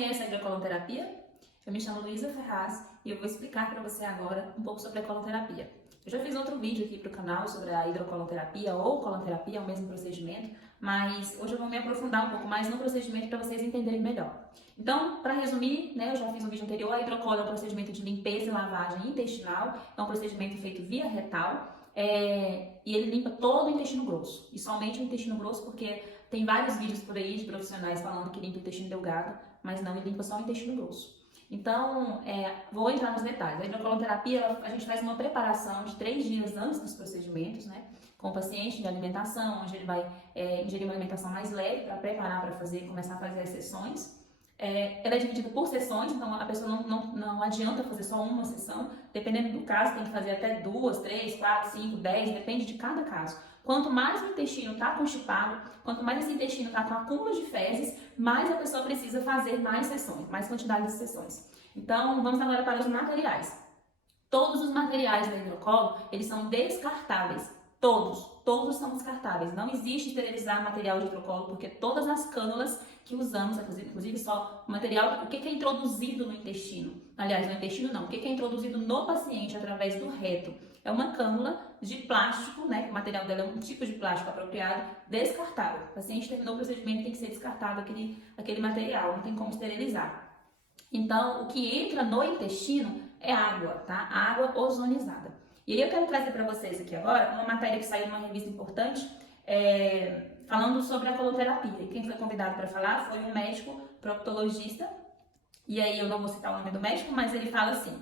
conhece a hidrocoloterapia? Eu me chamo Luísa Ferraz e eu vou explicar para você agora um pouco sobre a coloterapia. Eu já fiz outro vídeo aqui para o canal sobre a hidrocoloterapia ou coloterapia, é o mesmo procedimento, mas hoje eu vou me aprofundar um pouco mais no procedimento para vocês entenderem melhor. Então, para resumir, eu já fiz um vídeo anterior, a hidrocolo é um procedimento de limpeza e lavagem intestinal, é um procedimento feito via retal, e ele limpa todo o intestino grosso, e somente o intestino grosso, porque tem vários vídeos por aí de profissionais falando que limpa o intestino delgado, mas não, ele limpa só o intestino grosso. Então, vou entrar nos detalhes. A hidrocoloterapia, a gente faz uma preparação de 3 dias antes dos procedimentos, com o paciente de alimentação, onde ele vai ingerir uma alimentação mais leve para preparar para começar a fazer as sessões. Ela é dividida por sessões, então a pessoa não adianta fazer só uma sessão, dependendo do caso, tem que fazer até 2, 3, 4, 5, 10, depende de cada caso. Quanto mais o intestino está constipado, quanto mais esse intestino está com acúmulo de fezes, mais a pessoa precisa fazer mais sessões, mais quantidade de sessões. Então, vamos agora para os materiais. Todos os materiais da hidrocolo, eles são descartáveis. Todos são descartáveis. Não existe esterilizar material de hidrocolo, porque todas as cânulas que usamos, inclusive só o material, o que é introduzido no intestino? Aliás, no intestino não, o que é introduzido no paciente através do reto? É uma cânula de plástico, o material dela é um tipo de plástico apropriado, descartável. O paciente terminou o procedimento, tem que ser descartado aquele material, não tem como esterilizar. Então, o que entra no intestino é água, tá? Água ozonizada. E aí eu quero trazer para vocês aqui agora uma matéria que saiu numa revista importante, falando sobre a coloterapia. E quem foi convidado para falar foi um médico proctologista, e aí eu não vou citar o nome do médico, mas ele fala assim,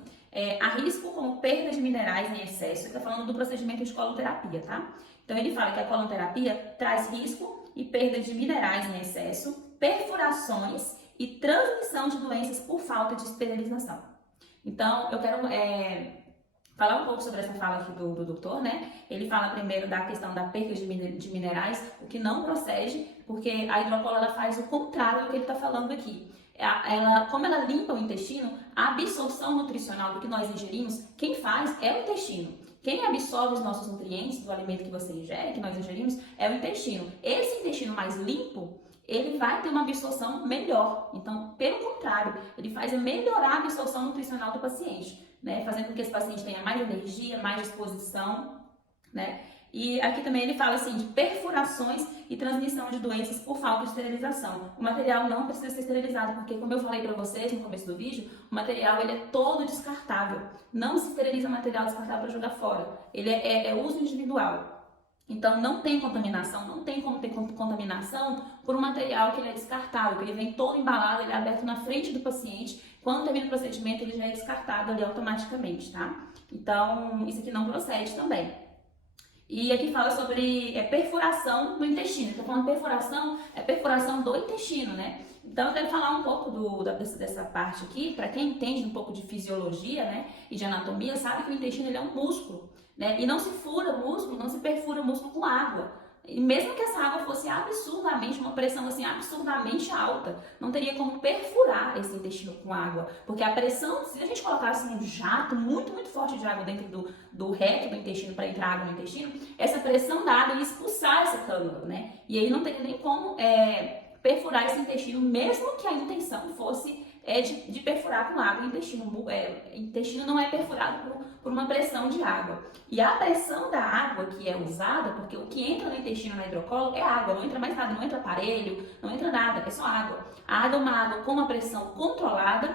há risco como perda de minerais em excesso, ele está falando do procedimento de coloterapia, tá? Então ele fala que a coloterapia traz risco e perda de minerais em excesso, perfurações e transmissão de doenças por falta de esterilização. Então eu quero falar um pouco sobre essa fala aqui do doutor, Ele fala primeiro da questão da perda de minerais, o que não procede, porque a hidrocolo ela faz o contrário do que ele está falando aqui. Como ela limpa o intestino, a absorção nutricional do que nós ingerimos, quem faz é o intestino. Quem absorve os nossos nutrientes do alimento que você ingere, que nós ingerimos, é o intestino. Esse intestino mais limpo, ele vai ter uma absorção melhor. Então, pelo contrário, ele faz melhorar a absorção nutricional do paciente, fazendo com que esse paciente tenha mais energia, mais disposição, E aqui também ele fala assim de perfurações e transmissão de doenças por falta de esterilização. O material não precisa ser esterilizado, porque como eu falei para vocês no começo do vídeo, o material ele é todo descartável. Não se esteriliza material descartável para jogar fora. Ele é uso individual. Então não tem contaminação, não tem como ter contaminação por um material que ele é descartável, que ele vem todo embalado, ele é aberto na frente do paciente. Quando termina o procedimento, ele já é descartado ali automaticamente, tá? Então isso aqui não procede também. E aqui fala sobre perfuração do intestino. Estou falando perfuração, perfuração do intestino, Então eu quero falar um pouco dessa parte aqui, para quem entende um pouco de fisiologia, e de anatomia, sabe que o intestino ele é um músculo, E não se fura músculo, não se perfura músculo com água. E mesmo que essa água fosse absurdamente, uma pressão assim absurdamente alta, não teria como perfurar esse intestino com água. Porque a pressão, se a gente colocasse um jato muito, muito forte de água dentro do reto do intestino para entrar água no intestino, essa pressão da água ia expulsar essa cânula, E aí não teria nem como perfurar esse intestino, mesmo que a intenção fosse de perfurar com água o intestino. O intestino não é perfurado por uma pressão de água. E a pressão da água que é usada, porque o que entra no intestino na hidrocolo é água, não entra mais nada, não entra aparelho, não entra nada, é só água. A água é uma água com uma pressão controlada,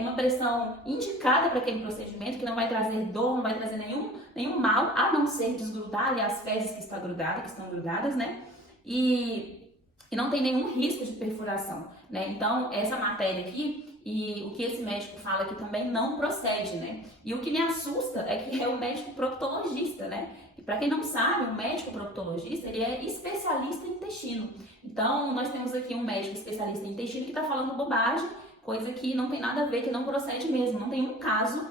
uma pressão indicada para aquele procedimento, que não vai trazer dor, não vai trazer nenhum mal, a não ser desgrudar ali as fezes que estão grudadas, E não tem nenhum risco de perfuração, Então, essa matéria aqui e o que esse médico fala aqui também não procede, E o que me assusta é que é o médico proctologista, E para quem não sabe, o médico proctologista, ele é especialista em intestino. Então, nós temos aqui um médico especialista em intestino que está falando bobagem, coisa que não tem nada a ver, que não procede mesmo. Não tem um caso,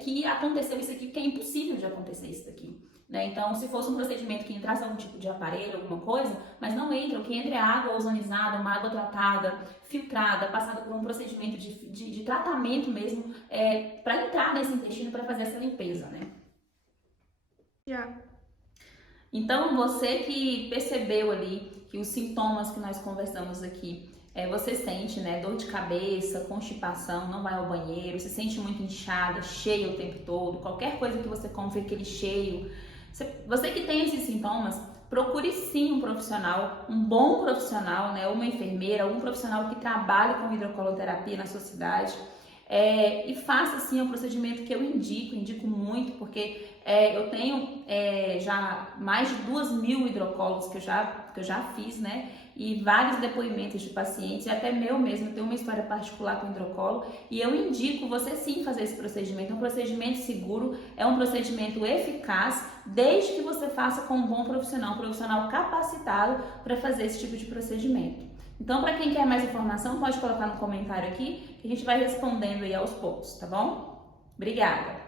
que aconteceu isso aqui, porque é impossível de acontecer isso daqui. Então, se fosse um procedimento que entrasse algum tipo de aparelho, alguma coisa, mas não entra, o que entra é água ozonizada, uma água tratada, filtrada, passada por um procedimento de tratamento mesmo, para entrar nesse intestino para fazer essa limpeza, Já. Então, você que percebeu ali que os sintomas que nós conversamos aqui você sente, né, dor de cabeça, constipação, não vai ao banheiro, se sente muito inchada, cheia o tempo todo, qualquer coisa que você come fica aquele cheio. Você que tem esses sintomas, procure sim um profissional, um bom profissional, né, uma enfermeira, um profissional que trabalhe com hidrocoloterapia na sua cidade. E faça sim o procedimento que eu indico muito, porque eu tenho já mais de 2.000 hidrocólicos que eu já fiz, né? E vários depoimentos de pacientes, e até meu mesmo, eu tenho uma história particular com hidrocolo, e eu indico você sim fazer esse procedimento. É um procedimento seguro, é um procedimento eficaz, desde que você faça com um bom profissional, um profissional capacitado para fazer esse tipo de procedimento. Então, para quem quer mais informação, pode colocar no comentário aqui, que a gente vai respondendo aí aos poucos, tá bom? Obrigada!